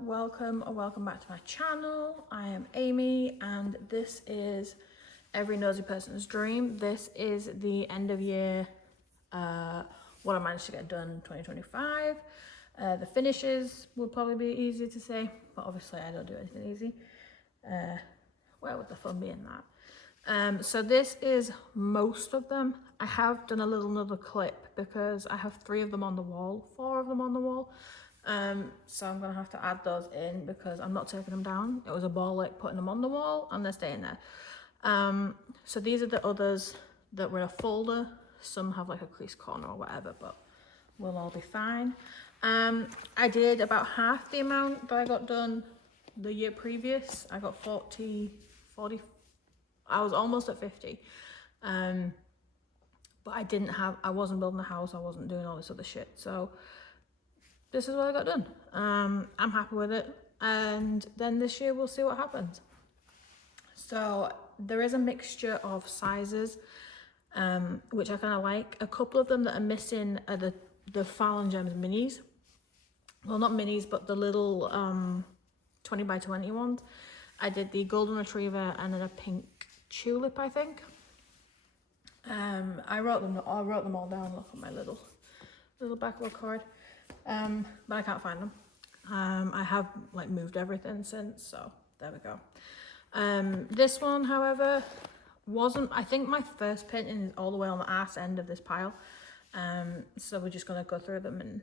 welcome or welcome back to my channel. I am Amy and this is every nosy person's dream. This is the end of year, what I managed to get done 2025. The finishes will probably be easier to say, but obviously I don't do anything easy. Where would the fun be in that? So this is most of them. I have done another clip because I have 3 of them on the wall, 4 of them on the wall. So I'm gonna have to add those in because I'm not taking them down. It was a ball like putting them on the wall and they're staying there. So these are the others that were a folder. Some have like a crease corner or whatever, but we'll all be fine. I did about half the amount that I got done the year previous. I got 40, I was almost at 50. But I wasn't building a house, I wasn't doing all this other shit. So this is what I got done. I'm happy with it. And then this year we'll see what happens. So there is a mixture of sizes, which I kind of like. A couple of them that are missing are the Fallen Gems minis. Well, not minis, but the little 20 by 20 ones. I did the golden retriever and then a pink tulip, I think. I wrote them all down. Look at my little backward card. But I can't find them. I have like moved everything since, so there we go. This one, however, wasn't, I think my first painting is all the way on the arse end of this pile. So we're just gonna go through them, and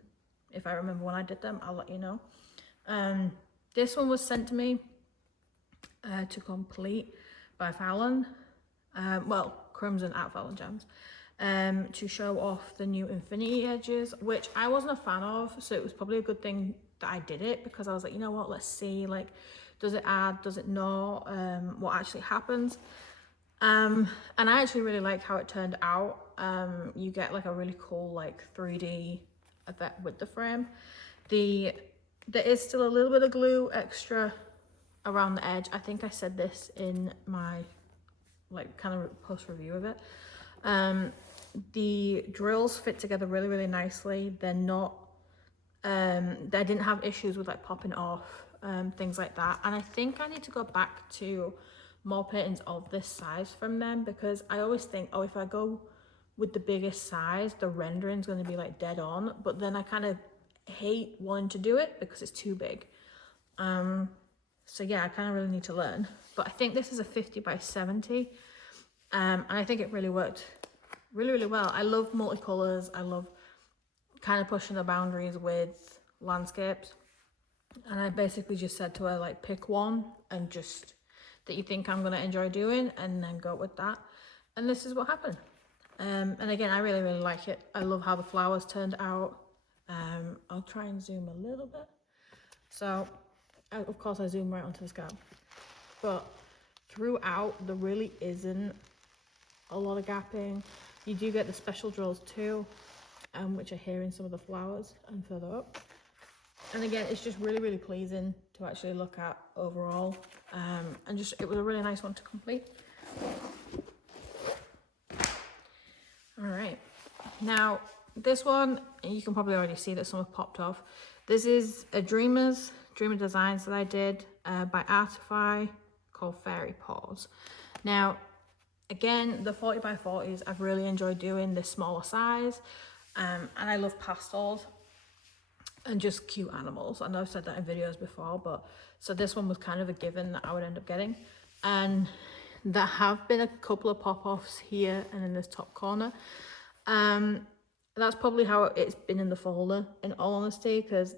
if I remember when I did them, I'll let you know. This one was sent to me to complete by Fallon. Well, Crimson at Fallen Gems. To show off the new infinity edges, which I wasn't a fan of, so it was probably a good thing that I did it, because I was like, you know what, let's see, like, does it add, does it not, what actually happens. And I actually really like how it turned out. You get like a really cool like 3D effect with the frame. There is still a little bit of glue extra around the edge. I think I said this in my like kind of post review of it. The drills fit together really nicely. They're not they didn't have issues with like popping off, things like that. And I think I need to go back to more paintings of this size from them, because I always think, oh, if I go with the biggest size, the rendering's going to be like dead on, but then I kind of hate wanting to do it because it's too big. So yeah, I kind of really need to learn, but I think this is a 50 by 70. And I think it really worked really well. I love multicolors. I love kind of pushing the boundaries with landscapes. And I basically just said to her, like, pick one and just that you think I'm going to enjoy doing, and then go with that. And this is what happened. And again, I really like it. I love how the flowers turned out. I'll try and zoom a little bit. So, of course, I zoom right onto the scalp. But throughout, there really isn't a lot of gapping. You do get the special drills too, which are here in some of the flowers and further up. And again, it's just really pleasing to actually look at overall. And just, it was a really nice one to complete. All right, now this one, you can probably already see that some have popped off. This is a Dreamer Designs that I did by Artify, called Fairy Paws. Now, again, the 40 by 40s, I've really enjoyed doing this smaller size. And I love pastels and just cute animals. I know I've said that in videos before, but so this one was kind of a given that I would end up getting. And there have been a couple of pop-offs here and in this top corner. That's probably how it's been in the folder, in all honesty, because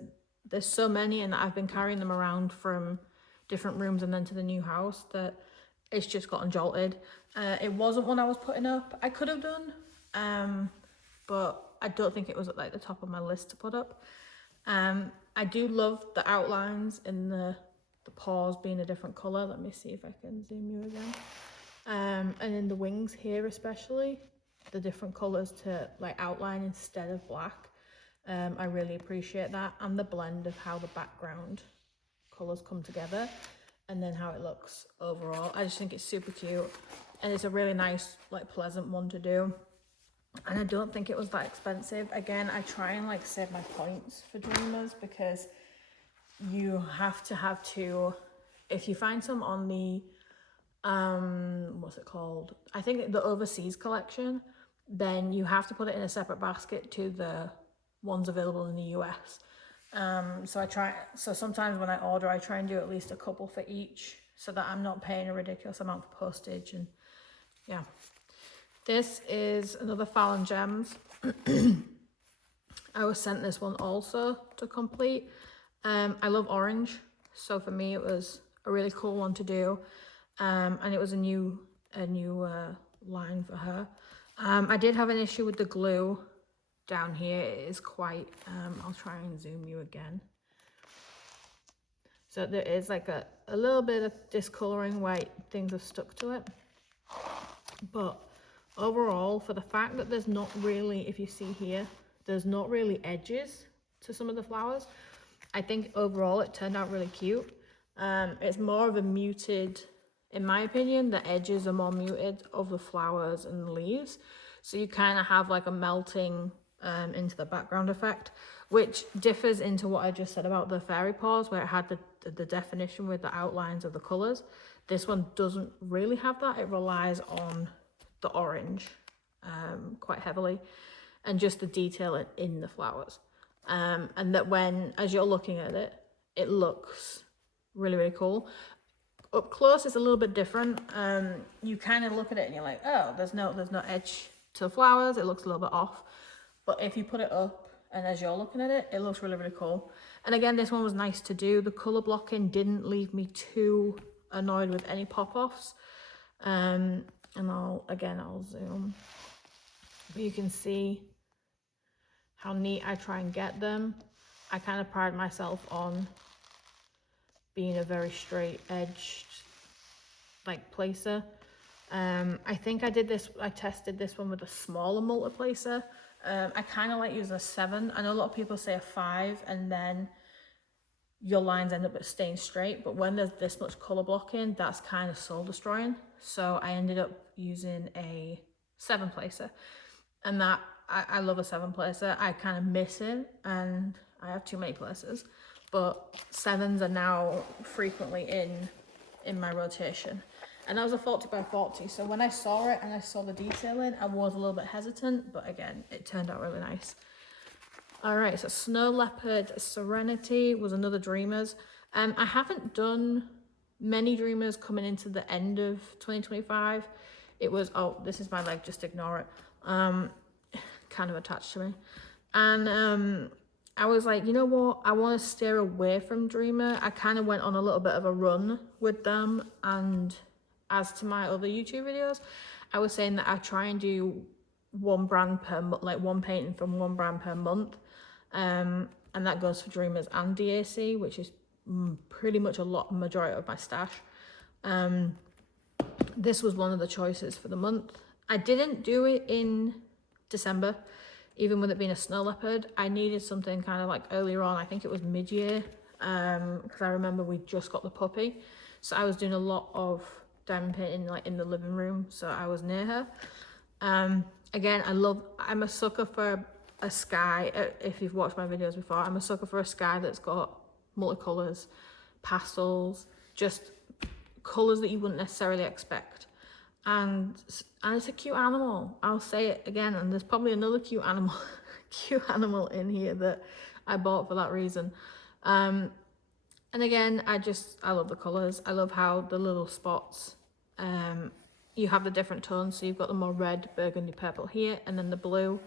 there's so many and I've been carrying them around from different rooms and then to the new house that it's just gotten jolted. It wasn't one I was putting up. I could have done, but I don't think it was at like the top of my list to put up. I do love the outlines in the paws being a different color. Let me see if I can zoom you again. And in the wings here especially, the different colors to like outline instead of black. I really appreciate that, and the blend of how the background colors come together and then how it looks overall. I just think it's super cute, and it's a really nice, like, pleasant one to do. And I don't think it was that expensive. Again, I try and like save my points for Dreamers because you have to have two. If you find some on the what's it called, I think the overseas collection, then you have to put it in a separate basket to the ones available in the US. So sometimes when I order, I try and do at least a couple for each so that I'm not paying a ridiculous amount for postage. And yeah, this is another Fallon Gems. I was sent this one also to complete. I love orange, so for me it was a really cool one to do, and it was a new line for her. I did have an issue with the glue down here. It is quite, I'll try and zoom you again. So there is like a little bit of discoloring where things have stuck to it. But overall, for the fact that there's not really, if you see here, there's not really edges to some of the flowers, I think overall it turned out really cute. It's more of a muted, in my opinion, the edges are more muted of the flowers and the leaves. So you kind of have like a melting into the background effect, which differs into what I just said about the fairy paws, where it had the definition with the outlines of the colours. This one doesn't really have that. It relies on the orange quite heavily and just the detail in the flowers. And that when, as you're looking at it, it looks really, really cool. Up close, it's a little bit different. You kind of look at it and you're like, oh, there's no edge to the flowers. It looks a little bit off. But if you put it up and as you're looking at it, it looks really, really cool. And again, this one was nice to do. The colour blocking didn't leave me too annoyed with any pop-offs. And I'll zoom. But you can see how neat I try and get them. I kind of pride myself on being a very straight edged like placer. I think I tested this one with a smaller multiplacer. I kind of like using a 7. I know a lot of people say a 5 and then your lines end up staying straight, but when there's this much color blocking, that's kind of soul destroying. So I ended up using a 7 placer, and that I love a 7 placer. I kind of miss it and I have too many placers, but 7s are now frequently in my rotation. And that was a 40 by 40. So when I saw it and I saw the detailing, I was a little bit hesitant, but again, it turned out really nice. All right, so Snow Leopard Serenity was another Dreamers. I haven't done many Dreamers coming into the end of 2025. It was, oh, this is my leg, just ignore it. Kind of attached to me. And I was like, you know what? I want to steer away from Dreamer. I kind of went on a little bit of a run with them, and as to my other YouTube videos, I was saying that I try and do one brand per month, like one painting from one brand per month. And that goes for Dreamers and DAC, which is pretty much majority of my stash. This was one of the choices for the month. I didn't do it in December, even with it being a Snow Leopard. I needed something kind of like earlier on. I think it was mid-year, because I remember we just got the puppy. So I was doing a lot of diamond painting like in the living room, so I was near her. Again, I'm a sucker for a sky. If you've watched my videos before, I'm a sucker for a sky that's got multicolors, pastels, just colors that you wouldn't necessarily expect. And it's a cute animal. I'll say it again, and there's probably another cute animal in here that I bought for that reason. And again, I love the colors. I love how the little spots, you have the different tones. So you've got the more red, burgundy, purple here, and then the blue,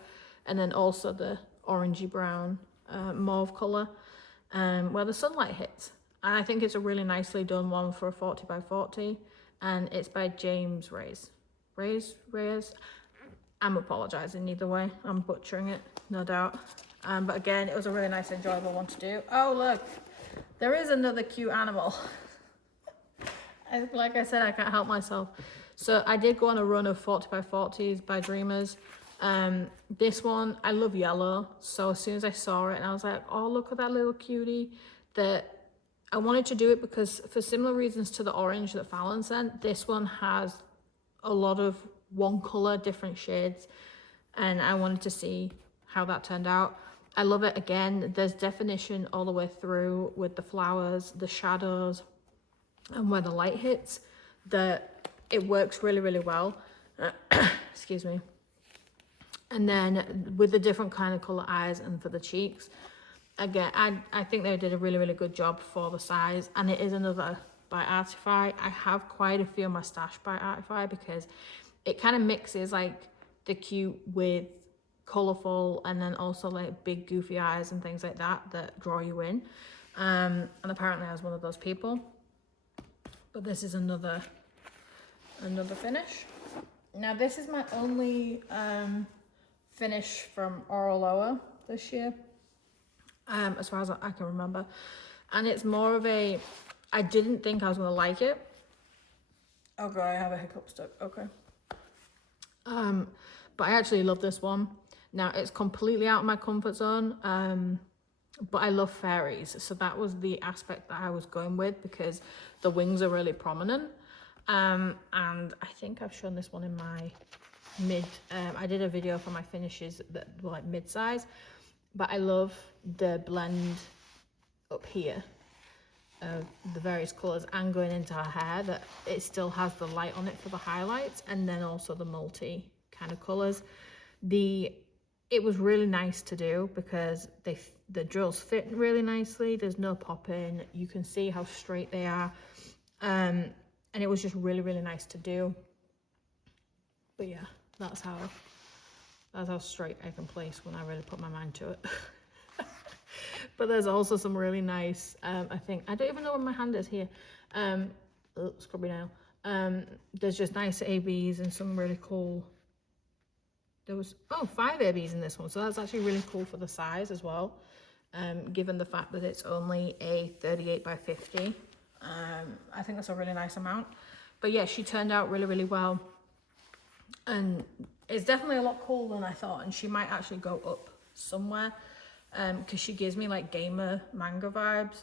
and then also the orangey brown, mauve color, where the sunlight hits. And I think it's a really nicely done one for a 40 by 40, and it's by James Reyes. I'm apologizing either way. I'm butchering it, no doubt. But again, it was a really nice, enjoyable one to do. Oh, look. There is another cute animal. Like I said, I can't help myself. So I did go on a run of 40 by 40s by Dreamers. This one, I love yellow. So as soon as I saw it, and I was like, oh, look at that little cutie. That I wanted to do it because for similar reasons to the orange that Fallon sent, this one has a lot of one color, different shades. And I wanted to see how that turned out. I love it. Again, there's definition all the way through with the flowers, the shadows, and where the light hits. That it works really, really well. Excuse me. And then with the different kind of color eyes and for the cheeks, again, I think they did a really, really good job for the size. And it is another by Artify. I have quite a few in my stash by Artify because it kind of mixes like the cute with colorful, and then also like big goofy eyes and things like that that draw you in. And apparently I was one of those people. But this is another finish. Now this is my only finish from Oruroloa this year, as far as I can remember. And it's more of a, I didn't think I was gonna like it. Okay, I have a hiccup stuck, okay. But I actually love this one. Now it's completely out of my comfort zone, but I love fairies. So that was the aspect that I was going with because the wings are really prominent. And I think I've shown this one in my mid, I did a video for my finishes that were like mid-size, but I love the blend up here of the various colors and going into her hair, that it still has the light on it for the highlights, and then also the multi kind of colors. It was really nice to do because the drills fit really nicely. There's no popping. You can see how straight they are. And it was just really, really nice to do. But yeah, that's how straight I can place when I really put my mind to it. But there's also some really nice, I think, I don't even know where my hand is here. Scrubby nail. There's just nice ABs and some really cool. There was 5 ABs in this one, so that's actually really cool for the size as well, given the fact that it's only a 38 by 50. I think that's a really nice amount. But yeah, she turned out really, really well, and it's definitely a lot cooler than I thought. And she might actually go up somewhere, because she gives me like gamer manga vibes.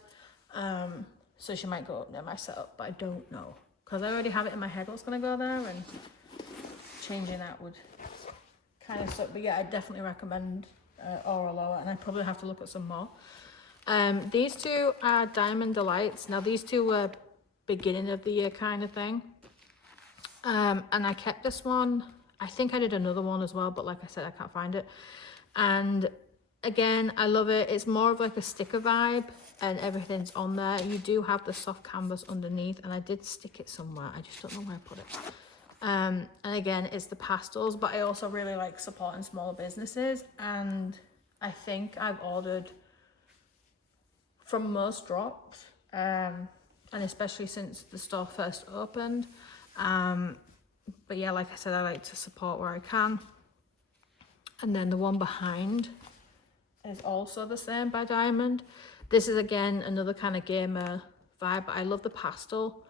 So she might go up near my setup, but I don't know because I already have it in my head what's gonna go there, and changing that would kind of suck. But yeah, I definitely recommend Oruroloa, and I probably have to look at some more. These two are Diamond Delights. Now these two were beginning of the year kind of thing, and I kept this one. I think I did another one as well, but like I said, I can't find it. And again, I love it. It's more of like a sticker vibe, and everything's on there. You do have the soft canvas underneath, and I did stick it somewhere. I just don't know where I put it. And again, it's the pastels, but I also really like supporting smaller businesses, and I think I've ordered from most drops, and especially since the store first opened. But yeah, like I said, I like to support where I can. And then the one behind is also the same by Diamond. This is again another kind of gamer vibe, but I love the pastel.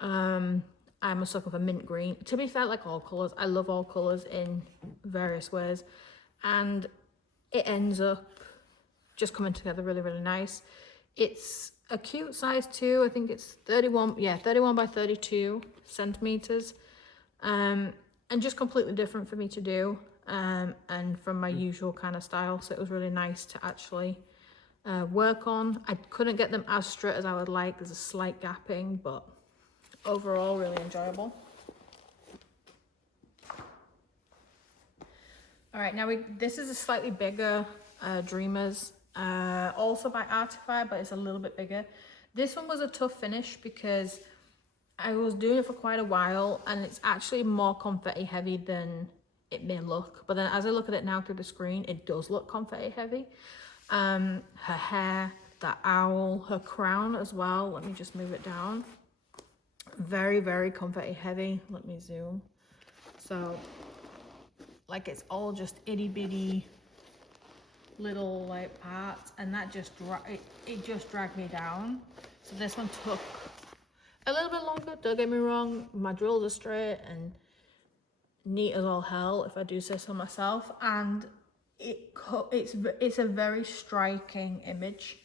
I'm a sucker for mint green. To be fair, like all colours, I love all colours in various ways. And it ends up just coming together really, really nice. It's a cute size too. I think it's 31 by 32 centimeters. And just completely different for me to do. And from my usual kind of style. So it was really nice to actually work on. I couldn't get them as straight as I would like. There's a slight gapping, but overall really enjoyable. All right, now this is a slightly bigger Dreamers, also by Artify, but it's a little bit bigger. This one was a tough finish because I was doing it for quite a while, and it's actually more confetti heavy than it may look. But then as I look at it now through the screen, it does look confetti heavy. Her hair, the owl, her crown as well. Let me just move it down. Very, very confetti heavy. Let me zoom. So like it's all just itty bitty little like parts, and that just it just dragged me down. So this one took a little bit longer, don't get me wrong. My drills are straight and neat as all hell, if I do say so myself, and it's a very striking image.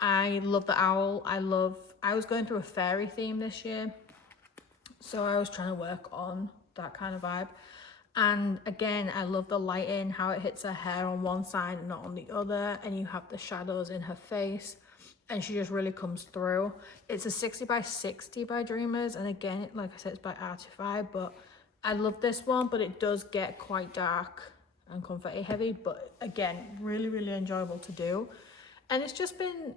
I love the owl. I was going through a fairy theme this year, so I was trying to work on that kind of vibe. And again, I love the lighting, how it hits her hair on one side and not on the other, and you have the shadows in her face, and she just really comes through. It's a 60 by 60 by Dreamers, and again, like I said, it's by Artify, but I love this one, but it does get quite dark and confetti heavy, but again, really, really enjoyable to do. And it's just been,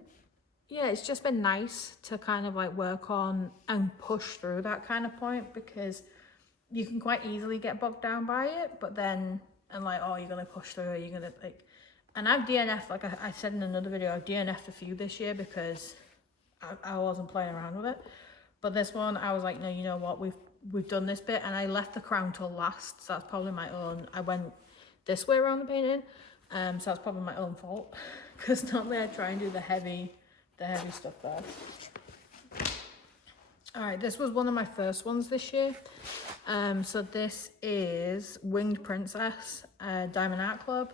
yeah, it's just been nice to kind of like work on and push through that kind of point, because you can quite easily get bogged down by it, but then, and like, oh, you're gonna push through it, you're gonna like, and I've DNF'd, like I said in another video, I've DNF'd a few this year because I wasn't playing around with it. But this one, I was like, no, you know what, we've done this bit, and I left the crown till last, so that's probably my own, I went this way around the painting, so that's probably my own fault, because normally I try and do the heavy stuff first. All right, this was one of my first ones this year. So this is Winged Princess, Diamond Art Club,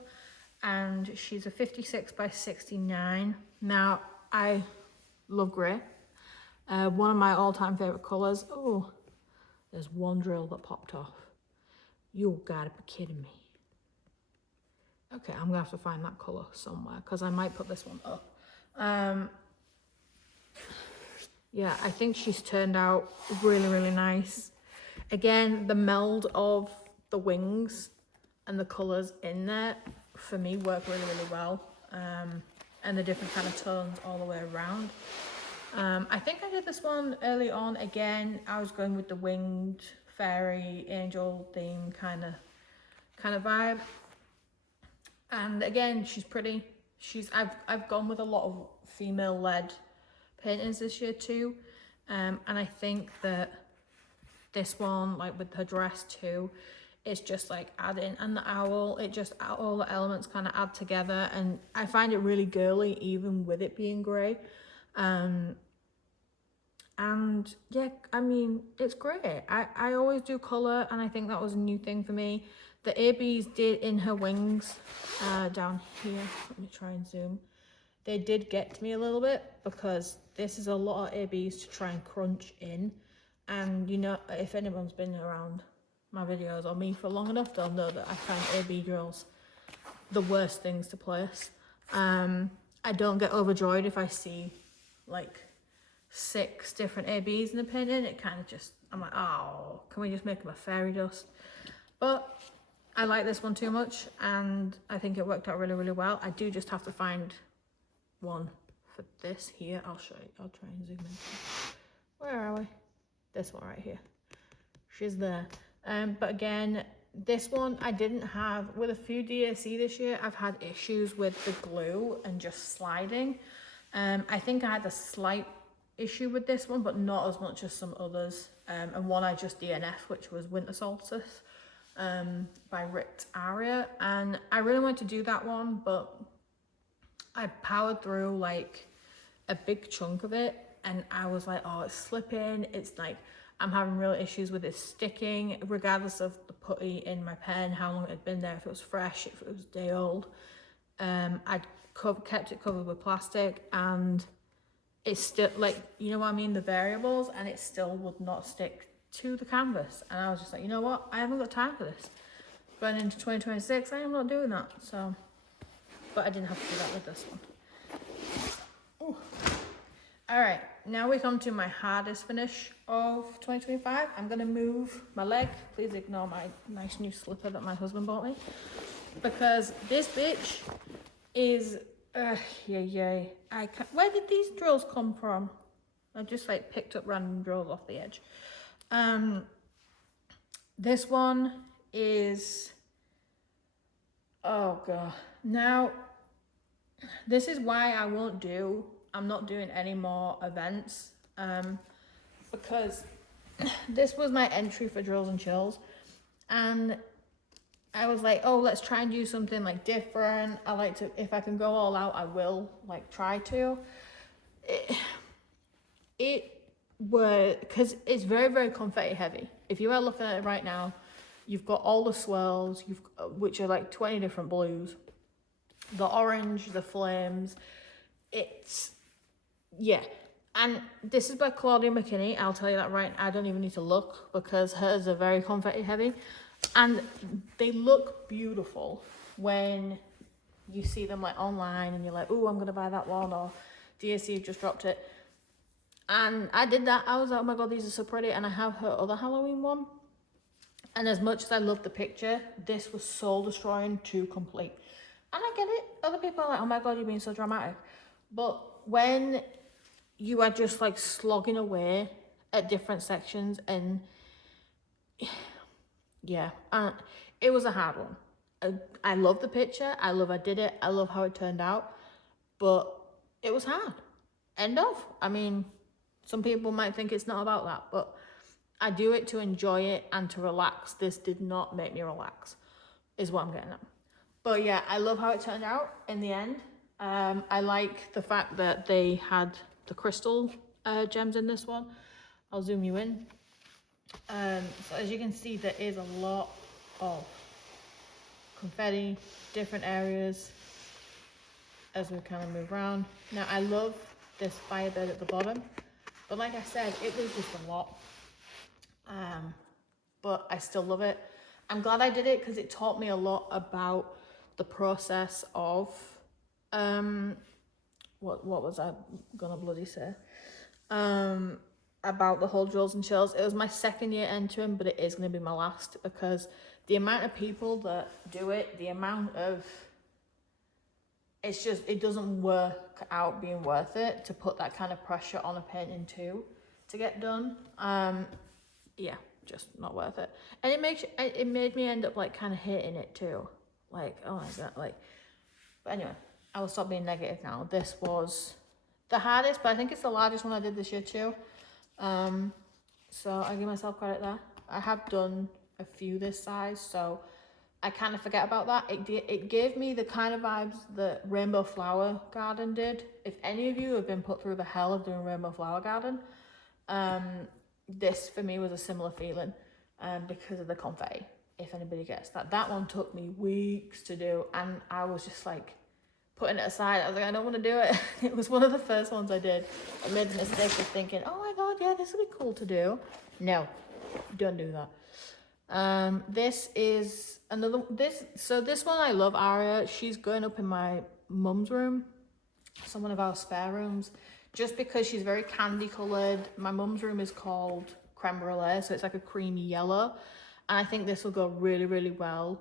and she's a 56 by 69. Now, I love grey. One of my all-time favourite colours. Oh, there's one drill that popped off. You gotta be kidding me. Okay, I'm gonna have to find that colour somewhere, because I might put this one up. Yeah, I think she's turned out really, really nice. Again, the meld of the wings and the colours in there, for me, work really, really well. And the different kind of tones all the way around. I think I did this one early on. Again, I was going with the winged fairy angel theme kind of vibe. And again, she's pretty. I've gone with a lot of female-led paintings this year too, and I think that this one, like with her dress too, it's just like adding, and the owl, it just, all the elements kind of add together, and I find it really girly even with it being grey. And yeah, I mean, it's great. I always do colour, and I think that was a new thing for me. The ABs did in her wings, down here, let me try and zoom. They did get to me a little bit, because this is a lot of ABs to try and crunch in. And you know, if anyone's been around my videos or me for long enough, they'll know that I find AB drills the worst things to place. I don't get overjoyed if I see like 6 different ABs in the painting. It kind of just, I'm like, oh, can we just make them a fairy dust? But I like this one too much, and I think it worked out really, really well. I do just have to find one for this here. I'll show you. I'll try and zoom in. Where are we? This one right here. She's there. But again, this one I didn't have, with a few DAC this year, I've had issues with the glue and just sliding. I think I had a slight issue with this one, but not as much as some others. And one I just DNF, which was Winter Solstice, by Ripped Aria. And I really wanted to do that one, but I powered through like a big chunk of it, and I was like, oh, it's slipping. It's like, I'm having real issues with it sticking, regardless of the putty in my pen, how long it had been there, if it was fresh, if it was day old. I'd kept it covered with plastic, and it's still, like, you know what I mean, the variables, and it still would not stick to the canvas. And I was just like, you know what, I haven't got time for this. Going into 2026, I am not doing that. So, but I didn't have to do that with this one. Ooh. All right, now we come to my hardest finish of 2025. I'm gonna move my leg. Please ignore my nice new slipper that my husband bought me, because this bitch is, yeah. Where did these drills come from? I just like picked up random drills off the edge. This one is, oh god. Now, this is why I'm not doing any more events, because this was my entry for Drills and Chills, and I was like, oh, let's try and do something like different. I like to, if I can go all out, I will like try to. Because it's very, very confetti heavy. If you are looking at it right now, you've got all the swirls, which are like 20 different blues, the orange, the flames. It's, yeah. And this is by Claudia McKinney. I'll tell you that right. I don't even need to look, because hers are very confetti heavy. And they look beautiful when you see them like online and you're like, oh, I'm gonna buy that one, or DSC just dropped it. And I did that. I was like, oh my god, these are so pretty. And I have her other Halloween one, and as much as I love the picture, this was soul destroying to complete. And I get it. Other people are like, oh my god, you're being so dramatic. But when you are just like slogging away at different sections, and yeah, it was a hard one. I love the picture. I love I did it. I love how it turned out. But it was hard. End of. I mean, some people might think it's not about that, but I do it to enjoy it and to relax. This did not make me relax, is what I'm getting at. But yeah, I love how it turned out in the end. I like the fact that they had the crystal gems in this one. I'll zoom you in. So as you can see, there is a lot of confetti, different areas as we kind of move around. Now I love this firebird at the bottom, but like I said, it was just a lot. But I still love it. I'm glad I did it because it taught me a lot about the process of what was I gonna bloody say? About the whole drills and chills. It was my second year entering, but it is going to be my last, because the amount of people that do it, the amount of, it's just, it doesn't work out being worth it to put that kind of pressure on a painting too to get done. Yeah, just not worth it. And it made me end up like kind of hating it too, like, oh my god, like. But anyway, I will stop being negative now. This was the hardest, but I think it's the largest one I did this year too. So I give myself credit there. I have done a few this size, so I kind of forget about that. It gave me the kind of vibes that Rainbow Flower Garden did. If any of you have been put through the hell of doing Rainbow Flower Garden, this for me was a similar feeling, because of the confetti. If anybody gets that, that one took me weeks to do, and I was just like putting it aside. I was like, I don't want to do it. It was one of the first ones I did. I made the mistake of thinking, oh my god, yeah, this would be cool to do. No, don't do that. This is another, this one I love, Aria. She's going up in my mum's room, so one of our spare rooms, just because she's very candy coloured. My mum's room is called Creme brulee, so it's like a creamy yellow, and I think this will go really, really well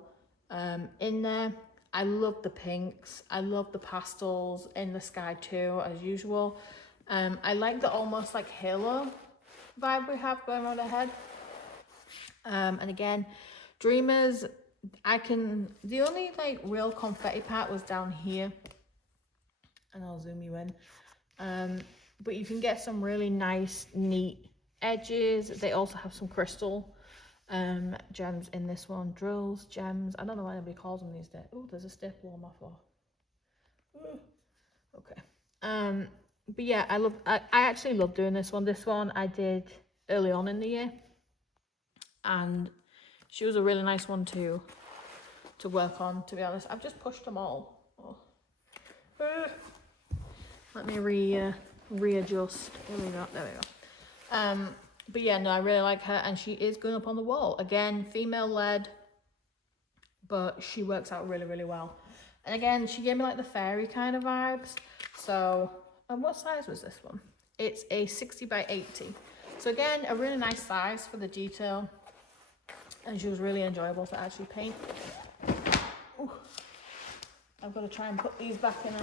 in there. I love the pinks. I love the pastels in the sky too, as usual. I like the almost like halo vibe we have going on ahead. And again, Dreamers, the only like real confetti part was down here. And I'll zoom you in. But you can get some really nice, neat edges. They also have some crystal gems in this one. Drills, gems, I don't know why anybody calls them these days. Oh, there's a staple on my floor. Ooh. Okay. But yeah, I actually love doing this one. This one I did early on in the year, and she was a really nice one to work on, to be honest. I've just pushed them all. Oh. Let me readjust. There we go. But yeah, no, I really like her, and she is going up on the wall. Again, female led, but she works out really, really well. And again, she gave me like the fairy kind of vibes. So, and what size was this one? It's a 60 by 80. So again, a really nice size for the detail. And she was really enjoyable to actually paint. Ooh. I've got to try and put these back in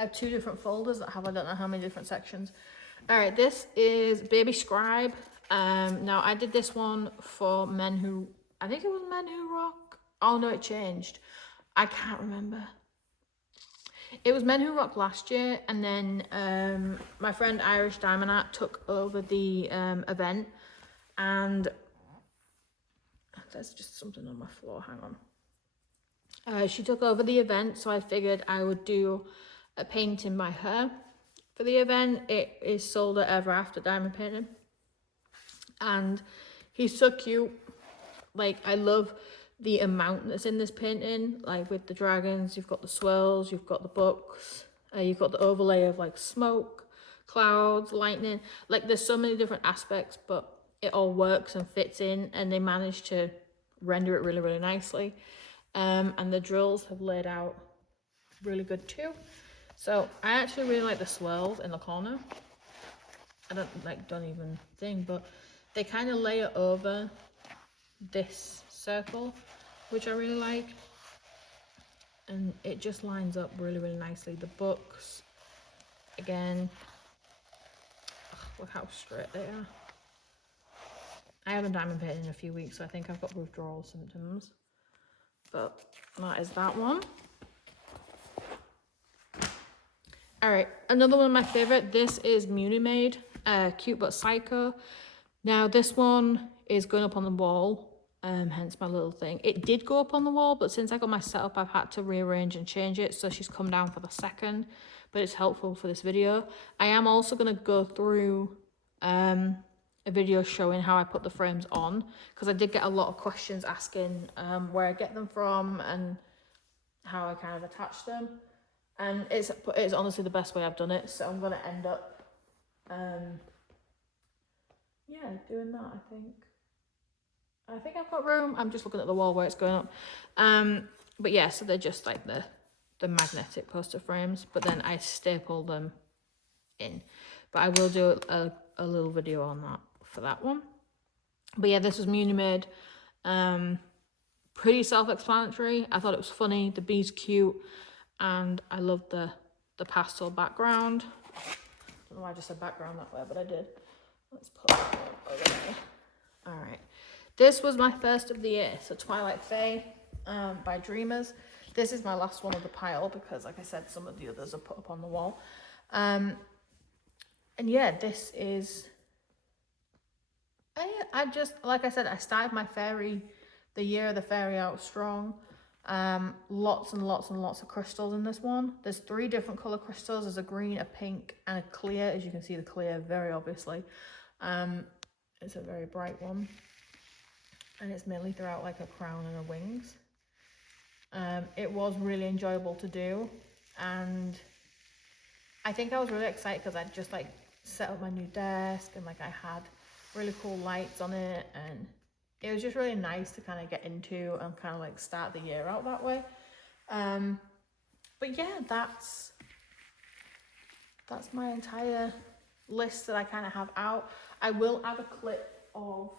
I have two different folders that have I don't know how many different sections. All right, this is Baby Scribe. Now I did this one for Men Who, I think it was Men Who Rock. Oh no, it changed. I can't remember. It was Men Who Rock last year, and then my friend Irish Diamond Art took over the event, and there's just something on my floor, hang on. She took over the event, so I figured I would do a painting by her for the event. It is sold at Ever After Diamond Painting, and he's so cute. Like, I love the amount that's in this painting, like with the dragons, you've got the swirls, you've got the books, you've got the overlay of like smoke, clouds, lightning. Like, there's so many different aspects, but it all works and fits in, and they managed to render it really, really nicely. And the drills have laid out really good too. So I actually really like the swirls in the corner. I don't even think, but they kind of layer over this circle, which I really like. And it just lines up really, really nicely. The books, again, look how straight they are. I haven't diamond painted in a few weeks, so I think I've got withdrawal symptoms. But that is that one. All right, another one of my favorite. This is Muni Made, Cute But Psycho. Now this one is going up on the wall, hence my little thing. It did go up on the wall, but since I got my setup, I've had to rearrange and change it. So she's come down for the second, but it's helpful for this video. I am also going to go through a video showing how I put the frames on, because I did get a lot of questions asking where I get them from and how I kind of attach them. And it's honestly the best way I've done it. So I'm going to end up, yeah, doing that, I think. I think I've got room. I'm just looking at the wall where it's going up. But yeah, so they're just like the magnetic poster frames. But then I staple them in. But I will do a little video on that for that one. But yeah, this was Muni Made. Pretty self-explanatory. I thought it was funny. The bee's cute. And I love the pastel background. I don't know why I just said background that way, but I did. Let's put that over there. All right. This was my first of the year. So Twilight Fay by Dreamers. This is my last one of the pile because, like I said, some of the others are put up on the wall. And yeah, this is... I just, like I said, I started my fairy, the year of the fairy out strong. Lots and lots and lots of crystals in this one. There's 3 different color crystals. There's a green, a pink, and a clear. As you can see, the clear very obviously. It's a very bright one, and it's mainly throughout like a crown and a wings. It was really enjoyable to do, and I think I was really excited because I just like set up my new desk and like I had really cool lights on it, and it was just really nice to kind of get into and kind of like start the year out that way. But yeah, that's my entire list that I kind of have out. I will add a clip of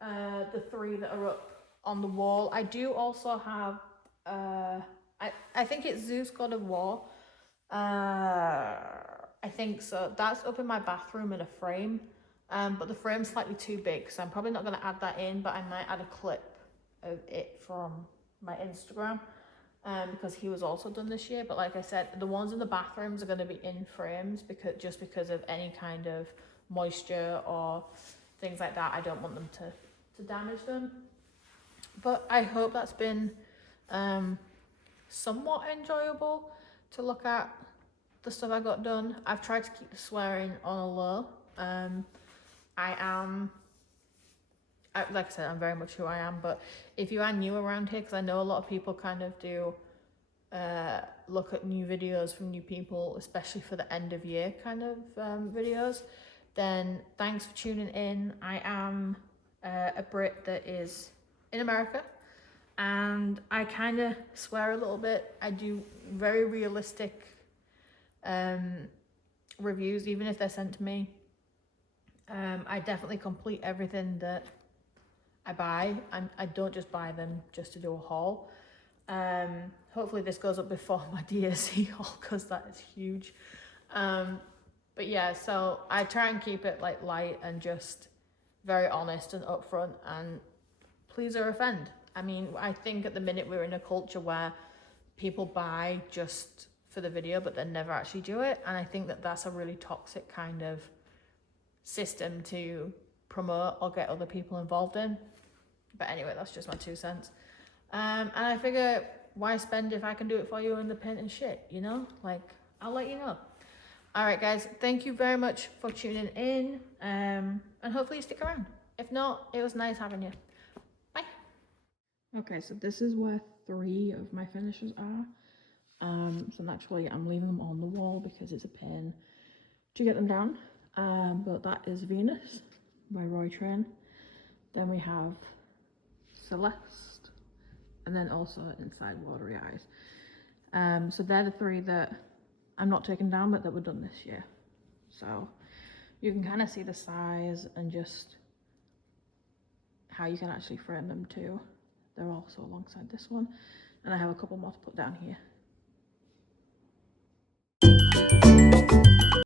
the 3 that are up on the wall. I do also have, I think it's Zeus God of War. I think so. That's up in my bathroom in a frame. But the frame's slightly too big, so I'm probably not going to add that in, but I might add a clip of it from my Instagram, because he was also done this year. But like I said, the ones in the bathrooms are going to be in frames because of any kind of moisture or things like that. I don't want them to damage them. But I hope that's been somewhat enjoyable to look at the stuff I got done. I've tried to keep the swearing on a low. Like I said, I'm very much who I am, but if you are new around here, because I know a lot of people kind of do look at new videos from new people, especially for the end of year kind of videos, then thanks for tuning in. I am a Brit that is in America, and I kind of swear a little bit. I do very realistic reviews, even if they're sent to me. I definitely complete everything that I buy, and I don't just buy them just to do a haul. Hopefully this goes up before my DSC haul, because that is huge. But yeah, so I try and keep it like light and just very honest and upfront, and please or offend. I mean, I think at the minute we're in a culture where people buy just for the video, but then never actually do it. And I think that that's a really toxic kind of system to promote or get other people involved in. But anyway, that's just my 2 cents. And I figure, why spend if I can do it for you in the paint and shit, you know? Like, I'll let you know. All right, guys, thank you very much for tuning in. And hopefully you stick around. If not, it was nice having you. Bye. Okay, so this is where 3 of my finishes are. So naturally I'm leaving them on the wall because it's a pain to get them down. But that is Venus by Roy Train. Then we have Celeste, and then also Inside Watery Eyes. So they're the 3 that I'm not taking down, but that were done this year. So you can kind of see the size and just how you can actually frame them too. They're also alongside this one, and I have a couple more to put down here.